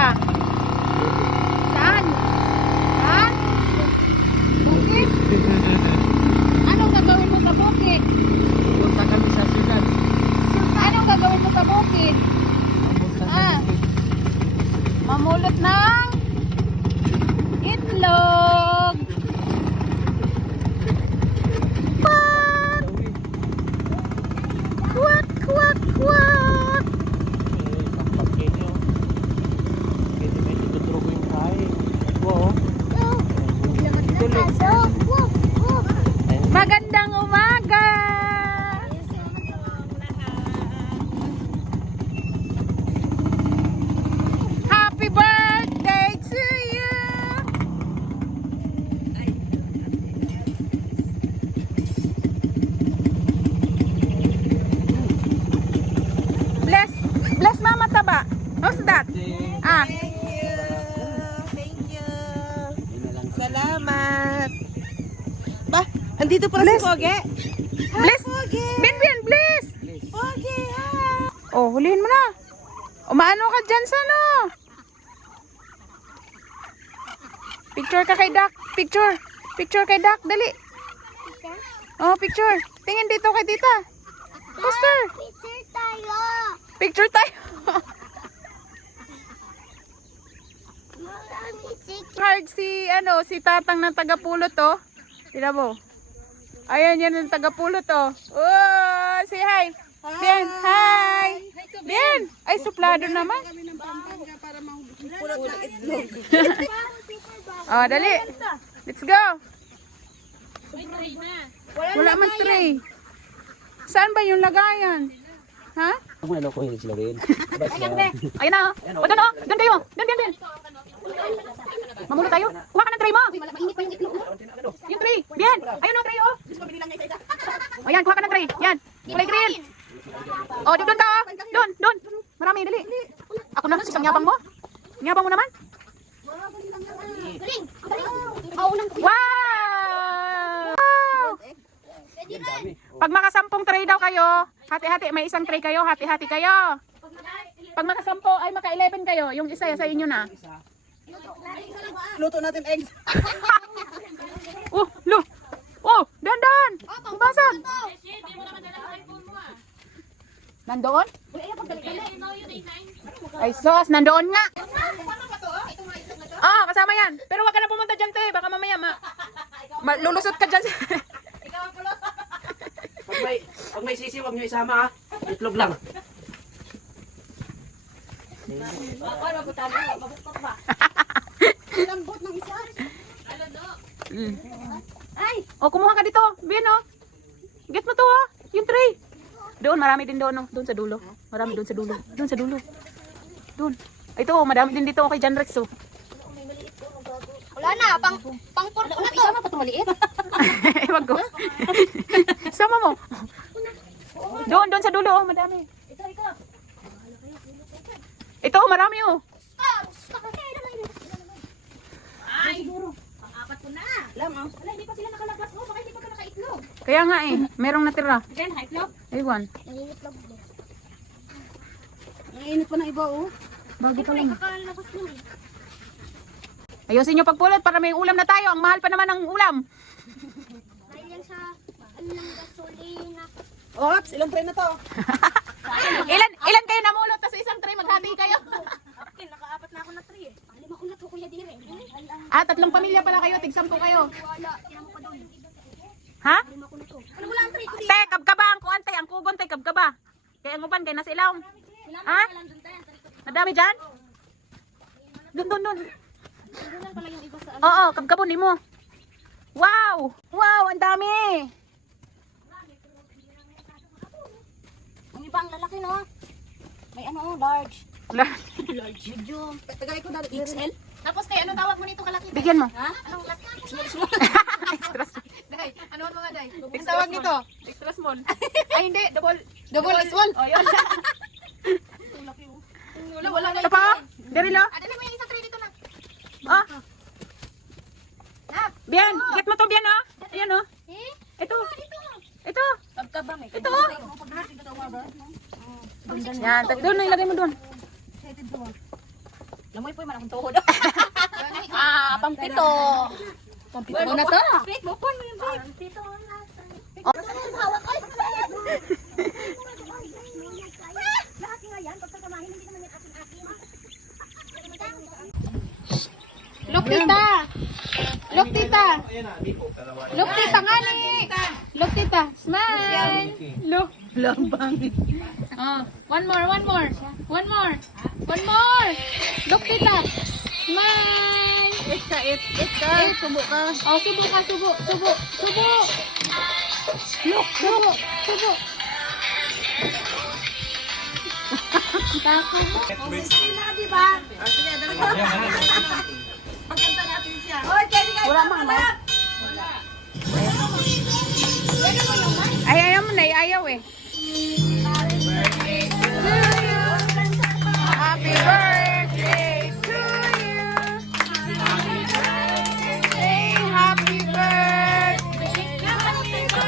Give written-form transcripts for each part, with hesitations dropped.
ka? Saan? Ha? Bukid? Anong gagawin mo sa bukid? Punta kami sa syudad. Anong gagawin mo sa bukid? Mamulot ng itlog. Quack! Quack, quack, quack! Magandang umaga! Happy birthday to you! Bless Mama Taba. What's that? Ah. Thank you. Salamat. Ba, andito pala si Poge. Bless. Poge. Bless. Poge, ha. Oh, hulihin mo na. Umaano ka dyan sa ano? Picture ka kay Doc. Picture. Picture kay Doc. Dali. Oh, picture. Tingin dito kay tita. Poster. Picture tayo. Picture tayo. Marami chicken. Hard si tatang ng tagapulot oh. Tira mo. Ayan yan ang tagapulot oh. Oh, say hi. Bien, hi. Bien. Ay, suplado naman. Pulot ng itlog. Oh, dali. Let's go. Wala man tray. Saan ba yung lagayan? Ha? Ako na ko sila rin. Ayun na. O, doon oh. Doon kayo. Doon. Mamulo tayo. Kuha ka ng tray mo. Yung tray. Bien. Ayun ang tray oh. Ayan, kuha ka ng tray. Yan. Kulay green. Oh, doon ka oh. Doon. Marami, dali. Ako na, isang yabang mo. Yabang mo naman. Wow! Pag makasampung tray daw kayo, hati-hati, may isang tray kayo, hati-hati kayo. Pag makasampo, ay maka-11 kayo, yung isa sa inyo na. Luto natin eggs. Oh, dandan! Basag! Nandoon? Ay sos, nandoon nga. Ah, kasama yan. Pero wag ka na pumunta dyan, te. Baka mamaya lulusot ka dyan. Pag may sisi, wag nyo isama ha. Itlog lang. Oh, kumuha ka dito. Bien, oh. Get mo to, oh. Yung tray. Doon, marami din doon, oh. Doon sa dulo. Marami doon sa dulo. Doon sa dulo. Doon. Ito, oh, madami din dito, oh, kay John Rex, oh. Wala na, pang porto na to. Isama pa ito maliit. Ewan ko. Sama mo. Doon sa dulo, oh, madami. Ito, oh, marami, oh. Ay, siguro. Pang-apat ko na. Wala, hindi pa sila nakalabas. Oh, baka hindi pa ka nakaitlog. Kaya nga, eh. Merong natira. Diyan, itlog. Ewan. Nangingitlog mo. Nanginit pa ng iba, oh. Bago pa lang. Kakalabas mo eh. Ayusin nyo pagpulot para may ulam na tayo. Ang mahal pa naman ng ulam. Dahil yan sa anong gasolina. Ops, ilang tray na to? Ilan kayo namulot? Tapos isang tray maghati kayo. Okay, nakaapat na ako na 3 eh. Lima ko na to, Kuya Dire. Ah, 3 pamilya pala kayo. Tig-10 kayo. Wala, tinamo ka doon. Ha? Lima ko na to. Ano wala ang 3 ko Te, kabkaba ang kuwan, te. Ang kugon, te, kabkaba. Kaya ang uban, kaya nasa ilaw. Ha? Madami dyan? Doon. Doon pala yung iba sa Oo, kabkabo ni mo. Wow! Wow, ang dami! Ang ibang lalaki no? May ano, large. Large. Medium. Tagay ko dali. XL. Tapos kay ano tawag mo nito kalaki? Bigyan mo. Ha? Anong laki? Small. Extra small. Day, ano ang mga day? Extra Ang tawag small. nito? Extra small. Ay, hindi. Double. Double small. Oh, yun. Wala na. Ito pa? Darilo? Dali mo yung isang tray dito na. Oh. Bien, get mo to, Bien, oh. Ayan, oh. Eh? Ito. Ito. Pagkaba may. Ito, oh. Yan, doon na ilagay mo doon. Amoy po man akong tuhod. Pampito. Pampito na to. Fake, bukon mo yung fake. Pampito na. Hawak ko. Lahat nga yan, pagkakamahin, hindi naman yan akin-akin. Look, tita. Look, tita. Look, tita nga ni. Look, tita. Smile. Look. Lambang. Oh, one more. Look, tita. Smile. It ka. Subo ka. Oh, subo ka, subo. Look, subo. Tako mo. Wala mang ma. Ay, ayaw mo na, ayaw eh. Happy birthday to you. Happy birthday. Happy birthday to you. Happy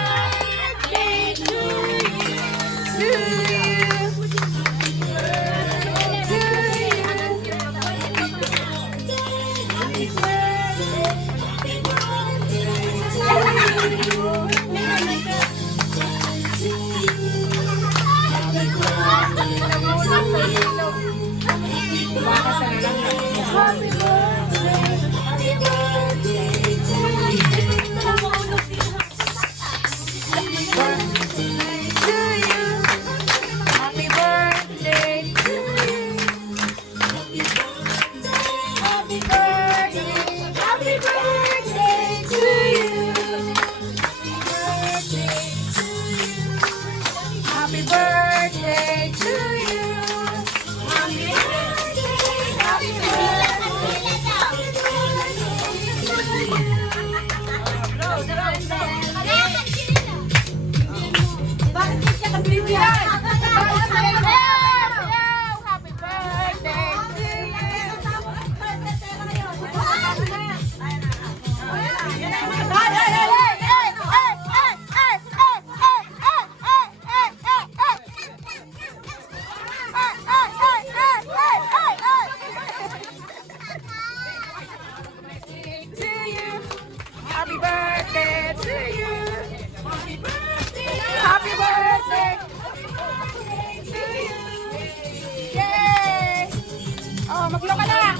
birthday to you. Happy birthday to you. Happy birthday to you. Happy Happy birthday to you. Happy birthday to you. Yay! Oh, maglo ka na.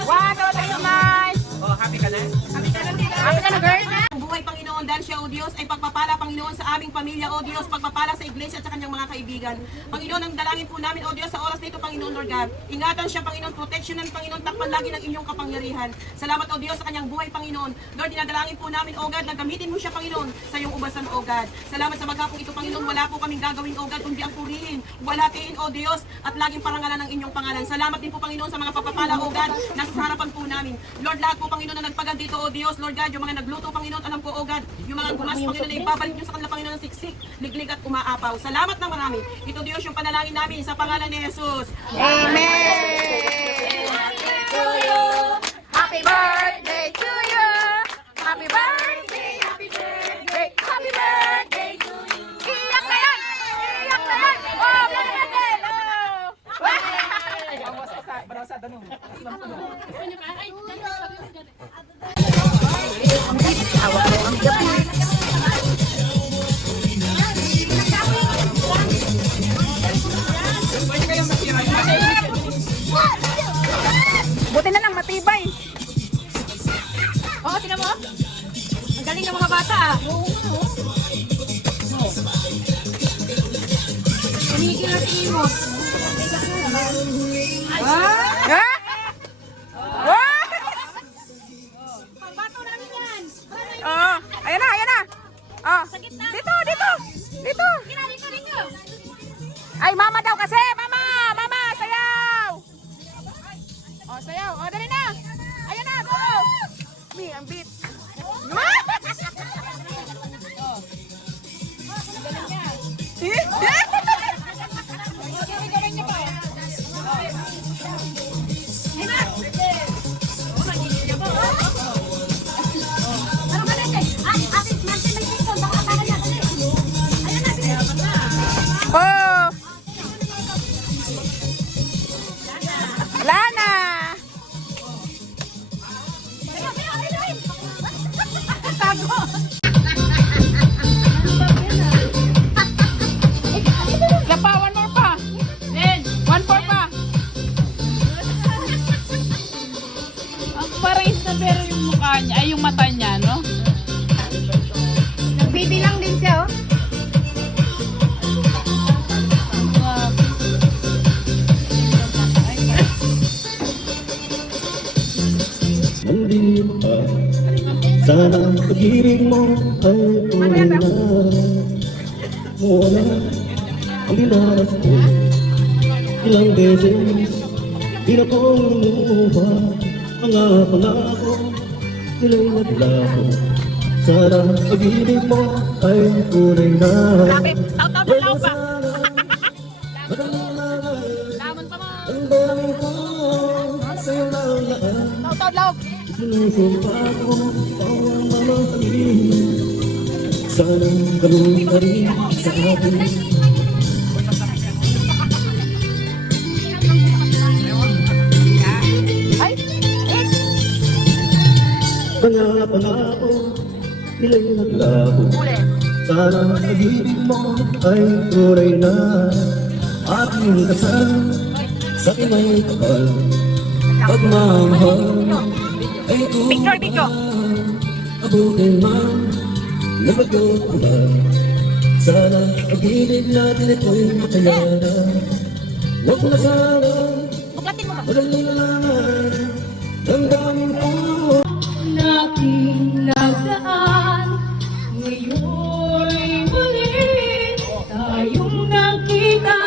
One, two, three, smile. Oh, happy ka na? Happy ka na, girl? Buhay Panginoon dahil siya, O Diyos, ay pagpapala, Panginoon, sa aming pamilya, O Diyos, pagpapala sa iglesia at sa kanyang mga kaibigan. Panginoon, ang dalangin po namin, O Diyos, sa oras nito, Panginoon, Lord God. Ingatan siya, Panginoon, proteksyonan, Panginoon, takpan lagi ng inyong kapangyarihan. Salamat, O Diyos, sa kanyang buhay, Panginoon. Lord, dinadalangin po namin, O God, na gamitin mo siya, Panginoon, sa iyong ubasan, O God. Salamat sa maghapong ito, Panginoon, wala po kaming gagawin, O God, kundi ang purihin, walatiin, O Diyos, at laging parangalan ng inyong pangalan. Salamat din po, Panginoon, sa mga pagpapala, O God, na sa harapan po namin. Lord, lahat po, Panginoon, na nagpagal dito, O Diyos, Lord God, yung mga nagluto, Panginoon, alam ko, O God, yung mga gumas, Panginoon, na ibabalik nyo sa kanila, Panginoon, ng siksik, liglig at umaapaw. Salamat na marami. Ito, Diyos, yung panalangin namin sa pangalan ni Jesus. Amen. Happy birthday to you. Happy birthday. Happy birthday. Happy birthday to you. Iyak na yan. Iyak na yan. Oh, blablabla. Buti na lang matibay. Oo, tinan mo. Ang galing ng mga bata ah. Tumigil na tingin mo. Ha? Bato namin yan. Oh, ayan na, ayan na. Oh, dito, dito. Dito. Dito. Ay, mama daw kasi. Mama, mama, sayaw. Oh, sayaw. Oh, dali na. Ayan na, go. Me, ang beat. pero yung mukha niya, ay yung mata niya, no? Nagbibilang din siya, oh. Nandito ka, sana ang pag-ibig mo ay tunay na. Muna ang dinaras ko, ilang beses, di na kong inuupa. Mga pangako, sila'y naglako. Sana ang pag-ibig mo ay tunay na. Grabe, taw-taw ng law pa. Lamon pa mo. Ang dami ko, sa'yo lang lahat. Taw-taw law. Sinusumpa ko ang mga pag-ibig. Sana gano'n ka rin sa akin. Ay, Mga pangako, nila'y naglako. uli. Sana ang pag-ibig mo ay tunay na. Aking kasal sa may kapal. Pagmamahal ay Picture, picture. abutin man na magkukulang. Sana pag-ibig natin ito'y makayanan. Huwag na sana Buklatin mo ba? magalilangan. Ang daming po Nating nagdaan, ngayon'y muli tayong nakita.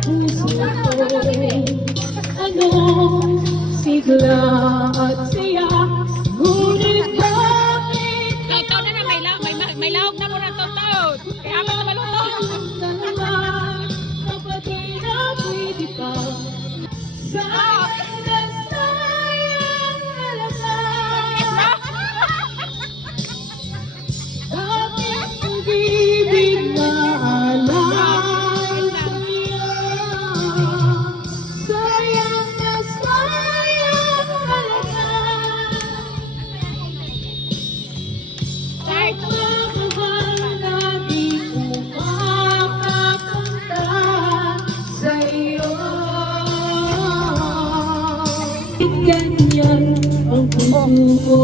Puso ko, anong sigla at saya, ngunit bakit Taw-taw na na, may lahog na mo na taw-taw. Kaya ako na maluto. naman kapatid na pwede pa sa akin na sayang alam. Bakit pag-ibig na alay sa'yo? Sayang na sayang talaga. Kahit mahal na di ko makapunta sa'yo. Ganyan ang puso ko.